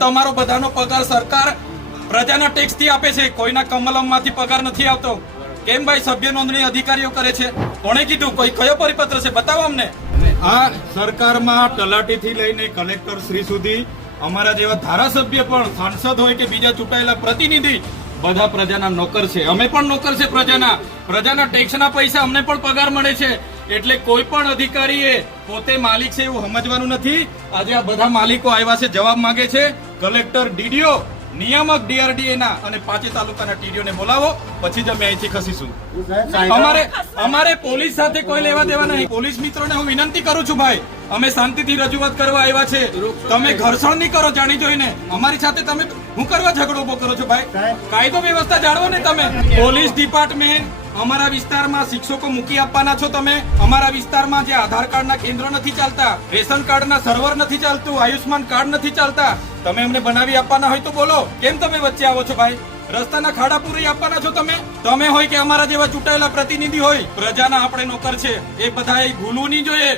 તમારો બધાનો પગાર સરકાર પ્રજાના ટેક્સથી આપે છે. કોઈના કમલમમાંથી પગાર નથી આવતો. કેમ ભાઈ સભ્ય નોંધણી અધિકારીઓ કરે છે? કોણે કીધું? કોઈ કયો પરિપત્ર છે? બતાવો અમને. આ સરકારમાં તલાટીથી લઈને કલેક્ટર શ્રી સુધી અમારા જેવા ધારાસભ્ય પણ, સાંસદ હોય કે બીજા ચૂંટાયેલા પ્રતિનિધિ, બધા પ્રજાના નોકર છે. અમે પણ નોકર છે પ્રજાના. પ્રજાના ટેક્સના પૈસા અમને પણ પગાર મળે છે. એટલે કોઈ પણ અધિકારીએ પોતે માલિક છે એવું સમજવાનું નથી. આજે આ બધા માલિકો આવ્યા છે, જવાબ માંગે છે. કલેક્ટર ડીડીઓ નિયામક ડીઆરડીએ ના અને પાંચે તાલુકાના ટીડીઓ ને બોલાવો પછી જ અમે અહીંથી ખસીશું. અમારે અમારે પોલીસ સાથે કોઈ લેવા દેવા નહીં. પોલીસ મિત્રોને હું વિનંતી કરું છું ભાઈ અમે શાંતિથી રજૂઆત કરવા આવ્યા છે. તમે ઘર્ષણ નહીં કરો જાણી જોઈને. અમારી સાથે તમે હું કરવા ઝઘડો ઊભો કરો છો ભાઈ? કાયદો વ્યવસ્થા જાણવો ને તમે. પોલીસ ડિપાર્ટમેન્ટ અમારા વિસ્તારમાં શિક્ષકો મૂકી આપવાના છો તમે? અમારા વિસ્તારમાં જે આધાર કાર્ડના કેન્દ્રો નથી ચાલતા, રેશન કાર્ડના સર્વર નથી ચાલતું આયુષ્માન કાર્ડ નથી ચાલતા, તમે અમને બનાવી આપવાના હોય તો બોલો. કેમ તમે વચ્ચે આવો છો ભાઈ? રસ્તાના ખાડા પૂરી આપવાના છો તમે? તમે હોય કે અમારા જેવા ચૂંટાયેલા પ્રતિનિધિ હોય, પ્રજાના આપણે નોકર છે. એ બધા ભૂલવું નહીં જોઈએ.